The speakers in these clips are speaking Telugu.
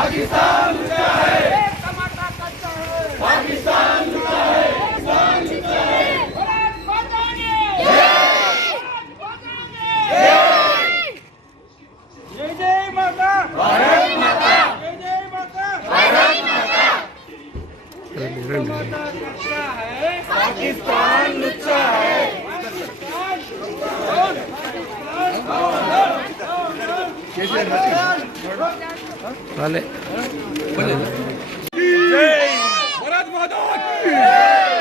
पाकिस्तान लुच्चा है, टमाटा कच्चा है, पाकिस्तान लुच्चा है, पाकिस्तान लुच्चा है। भारत माता की जय, भारत माता की जय, जय माता, भारत माता, जय माता, भारत माता। टमाटा कच्चा है, पाकिस्तान लुच्चा है, वाले जय भारत माता की जय।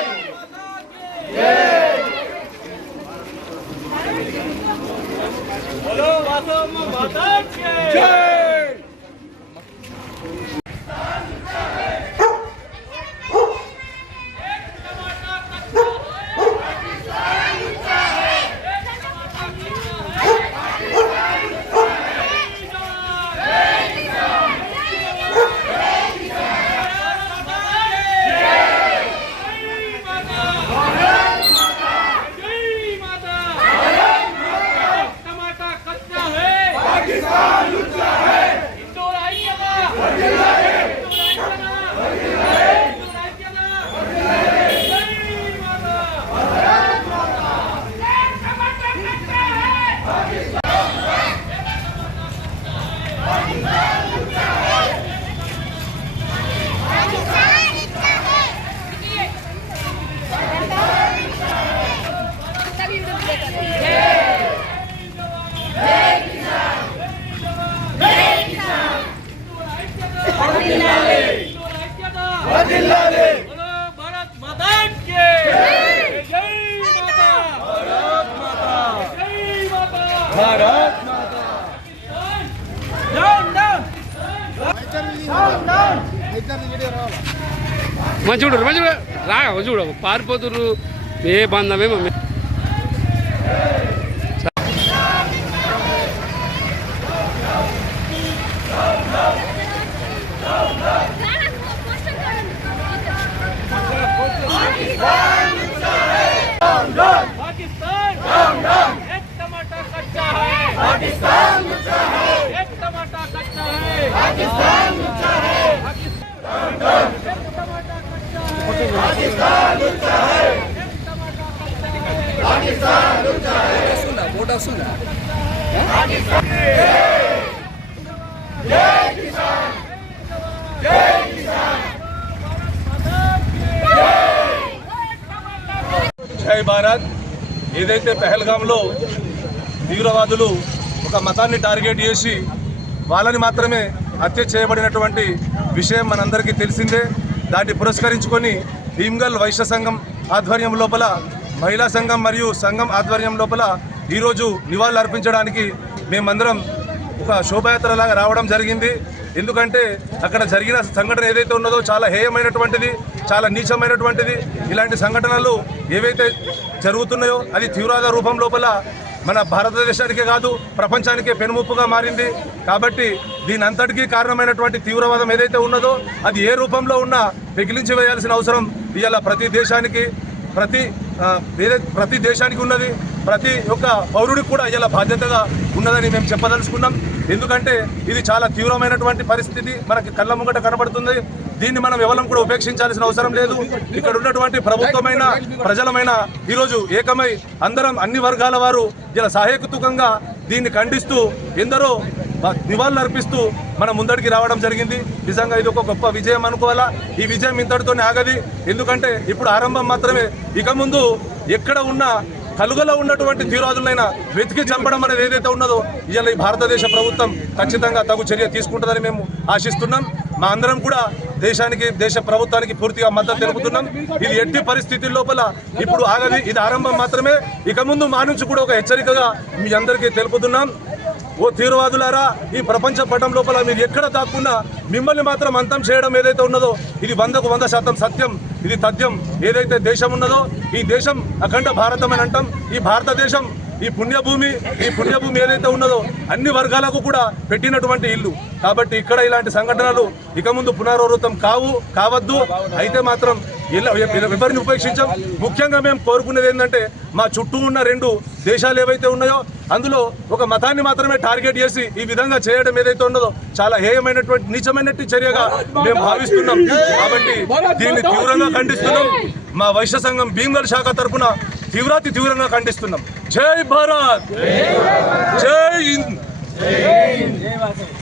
बोलो वासो माता की जय। भारत माता की जय, माता भारत माता, जय माता भारत माता। మంచి రా చూడు పారిపోతురు ఏ బంధమే మమ్మీ पाकिस्तान एक टमाटा कच्चा है, पाकिस्तान लुच्चा है, एक टमाटा कच्चा है, पाकिस्तान लुच्चा है, एक टमाटा कच्चा है, पाकिस्तान लुच्चा है, एक टमाटा कच्चा है, पाकिस्तान लुच्चा है। सुना बोटा सुना जय किसान, जय किसान, జై భారత్। ఏదైతే పహల్గామ్లో తీవ్రవాదులు ఒక మతాన్ని టార్గెట్ చేసి వాళ్ళని మాత్రమే హత్య చేయబడినటువంటి విషయం మనందరికీ తెలిసిందే। దాన్ని పురస్కరించుకొని భీమ్గల్ వైశ్య సంఘం ఆధ్వర్యం లోపల, మహిళా సంఘం మరియు సంఘం ఆధ్వర్యం లోపల ఈరోజు నివాళులు అర్పించడానికి మేమందరం ఒక శోభయాత్రలాగా రావడం జరిగింది। ఎందుకంటే అక్కడ జరిగిన సంఘటన ఏదైతే ఉన్నదో చాలా హేయమైనటువంటిది, చాలా నీచమైనటువంటిది। ఇలాంటి సంఘటనలు ఏవైతే జరుగుతున్నాయో అది తీవ్రవాద రూపం లోపల మన భారతదేశానికే కాదు ప్రపంచానికే పెనుముప్పుగా మారింది। కాబట్టి దీని అంతటికీ కారణమైనటువంటి తీవ్రవాదం ఏదైతే ఉన్నదో అది ఏ రూపంలో ఉన్నా పెకిలించి వేయాల్సిన అవసరం ఇవాళ ప్రతి దేశానికి ఉన్నది, ప్రతి ఒక్క పౌరుడికి కూడా ఇలా బాధ్యతగా ఉన్నదని మేము చెప్పదలుచుకున్నాం। ఎందుకంటే ఇది చాలా తీవ్రమైనటువంటి పరిస్థితి మనకి కళ్ళ ముంగట కనబడుతుంది। దీన్ని మనం ఎవరం కూడా ఉపేక్షించాల్సిన అవసరం లేదు। ఇక్కడ ఉన్నటువంటి ప్రభుత్వమైన ప్రజలమైన ఈరోజు ఏకమై అందరం అన్ని వర్గాల వారు ఇలా సహాయకుతుకంగా దీన్ని ఖండిస్తూ ఎందరో నివాళులు అర్పిస్తూ మనం ముందడికి రావడం జరిగింది। నిజంగా ఇది ఒక గొప్ప విజయం అనుకోవాలా। ఈ విజయం ఇంతటితోనే ఆగది, ఎందుకంటే ఇప్పుడు ఆరంభం మాత్రమే। ఇక ముందు ఎక్కడ ఉన్నా కలుగలో ఉన్నటువంటి తీవ్రవాదులైనా వెతికి చంపడం అనేది ఏదైతే ఉన్నదో ఇవాళ ఈ భారతదేశ ప్రభుత్వం ఖచ్చితంగా తగు చర్య తీసుకుంటుందని మేము ఆశిస్తున్నాం। మా అందరం కూడా దేశ ప్రభుత్వానికి పూర్తిగా మద్దతు తెలుపుతున్నాం। ఇది ఎట్టి పరిస్థితుల లోపల ఇప్పుడు ఆగది, ఇది ఆరంభం మాత్రమే। ఇక ముందు మా నుంచి కూడా ఒక హెచ్చరికగా మీ అందరికీ తెలుపుతున్నాం। ఓ తీవ్రవాదులారా, ఈ ప్రపంచ పటం లోపల మీరు ఎక్కడ దాక్కున్నా మిమ్మల్ని మాత్రం అంతం చేయడం ఏదైతే ఉన్నదో ఇది 100% సత్యం, ఇది తథ్యం। ఏదైతే దేశం ఉన్నదో ఈ దేశం అఖండ భారతం అని అంటాం। ఈ భారతదేశం ఈ పుణ్యభూమి ఏదైతే ఉన్నదో అన్ని వర్గాలకు కూడా పెట్టినటువంటి ఇల్లు। కాబట్టి ఇక్కడ ఇలాంటి సంఘటనలు ఇక ముందు పునరావృతం కావద్దు। అయితే మాత్రం ఎవరిని ఉపేక్షించాం. ముఖ్యంగా మేము కోరుకునేది ఏంటంటే మా చుట్టూ ఉన్న 2 దేశాలు ఏవైతే ఉన్నాయో అందులో ఒక మతాన్ని మాత్రమే టార్గెట్ చేసి ఈ విధంగా చేయడం ఏదైతే ఉన్నదో చాలా హేయమైనటువంటి నీచమైనటువంటి చర్యగా మేము భావిస్తున్నాం. కాబట్టి దీన్ని తీవ్రంగా ఖండిస్తున్నాం. మా వైశ్య సంఘం భీమ్గల్ శాఖ తరఫున తీవ్రంగా ఖండిస్తున్నాం. జై భారత్.